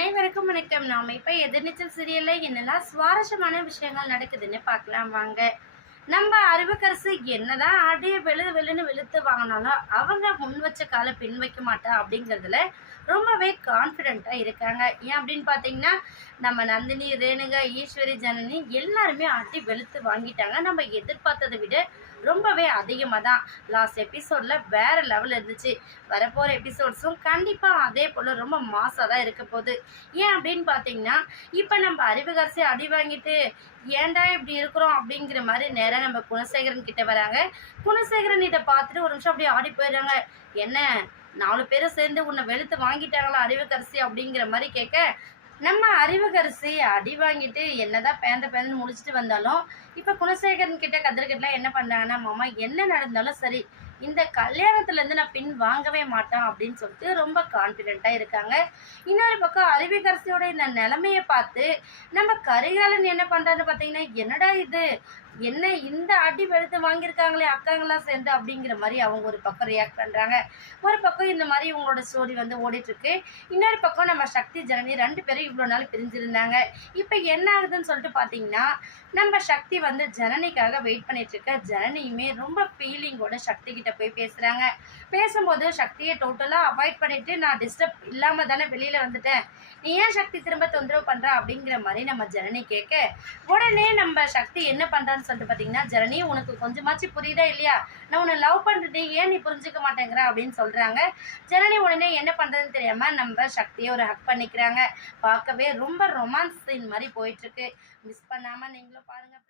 அனைவருக்கும் வணக்கம். நாம இப்ப எதிர்நீச்சல் சீரியல்ல என்னெல்லாம் சுவாரஸ்யமான விஷயங்கள் நடக்குதுன்னு பார்க்கலாம் வாங்க. நம்ம அறிவுக்கரசு என்னதான் அடிய வெளுன்னு வெளுத்து வாங்கினாலும் அவங்க முன் வச்ச கால பின் வைக்க மாட்டா அப்படிங்கிறதுல ரொம்பவே கான்ஃபிடென்ட்டா இருக்காங்க. ஏன் அப்படின்னு பார்த்தீங்கன்னா, நம்ம நந்தினி, ரேணுகா, ஈஸ்வரி, ஜனனி எல்லாருமே அடி வெளுத்து வாங்கிட்டாங்க. நம்ம எதிர்பார்த்ததை விட ரொம்பவே அதிகமாக தான். லாஸ்ட் எபிசோடில் வேறு லெவல் இருந்துச்சு. வரப்போகிற எபிசோட்ஸும் கண்டிப்பாக அதே போல் ரொம்ப மாசாக தான் இருக்க போகுது. ஏன் அப்படின்னு பார்த்தீங்கன்னா, இப்போ நம்ம அறிவுக்கரசி அடி வாங்கிட்டு ஏன்டா இப்படி இருக்கிறோம் அப்படிங்கிற மாதிரி நேராக நம்ம குணசேகரன் கிட்ட வராங்க. குணசேகரன் இதை பார்த்துட்டு ஒரு நிமிஷம் அப்படியே ஆடி போயிடுறாங்க. என்ன 4 பேரும் சேர்ந்து உன்னை வெளுத்து வாங்கிட்டாங்களா அறிவுக்கரசி அப்படிங்கிற மாதிரி கேட்க, நம்ம அறிவுக்கரசி அடி வாங்கிட்டு என்னதான் பேந்தன்னு முடிச்சுட்டு வந்தாலும் இப்போ குணசேகரன் கிட்ட கதிர்கிட்டலாம் என்ன பண்ணாங்கன்னா, மாமா என்ன நடந்தாலும் சரி இந்த கல்யாணத்துலேருந்து நான் பின் வாங்கவே மாட்டேன் அப்படின்னு சொல்லிட்டு ரொம்ப கான்ஃபிடென்ட்டாக இருக்காங்க. இன்னொரு பக்கம் அறிவுக்கரசியோட இந்த நிலைமையை பார்த்து நம்ம கரிகாலன் என்ன பண்ணுறான்னு பார்த்தீங்கன்னா, என்னடா இது என்ன இந்த அடி வெளுத்து வாங்கியிருக்காங்களே அக்காங்களாம் சேர்ந்து அப்படிங்கிற மாதிரி அவங்க ஒரு பக்கம் ரியாக்ட் பண்ணுறாங்க. ஒரு பக்கம் இந்த மாதிரி இவங்களோட ஸ்டோரி வந்து ஓடிட்டுருக்கு. இன்னொரு பக்கம் நம்ம சக்தி, ஜனனி 2 பேரும் இவ்வளோ நாள் பிரிஞ்சிருந்தாங்க. இப்போ என்ன ஆகுதுன்னு சொல்லிட்டு பார்த்தீங்கன்னா, நம்ம சக்தி வந்து ஜனனிக்காக வெயிட் பண்ணிட்டுருக்க. ஜனனியுமே ரொம்ப ஃபீலிங்கோட சக்தி கிட்ட போய் பேசுகிறாங்க. பேசும்போது சக்தியை டோட்டலாக அவாய்ட் பண்ணிவிட்டு, நான் டிஸ்டர்ப் இல்லாமல் தானே வெளியில் வந்துட்டேன், நீ ஏன் சக்தி திரும்ப தொந்தரவு பண்ணுற அப்படிங்கிற மாதிரி நம்ம ஜனனி கேட்க, உடனே நம்ம சக்தி என்ன பண்ணுறான்னு சொல்லிட்டு பார்த்தீங்கன்னா, ஜனனி உனக்கு கொஞ்சமாச்சு புரியுதா இல்லையா, நான் உன்னை லவ் பண்ணுறது ஏன் நீ புரிஞ்சுக்க மாட்டேங்கிற அப்படின்னு சொல்கிறாங்க. ஜனனி உடனே என்ன பண்ணுறதுன்னு தெரியாமல் நம்ம சக்தியை ஒரு ஹக் பண்ணிக்கிறாங்க. பார்க்கவே ரொம்ப ரொமான்ஸ் சீன் மாதிரி போயிட்டுருக்கு. மிஸ் பண்ணாமல் நீங்களும் பாருங்கள்.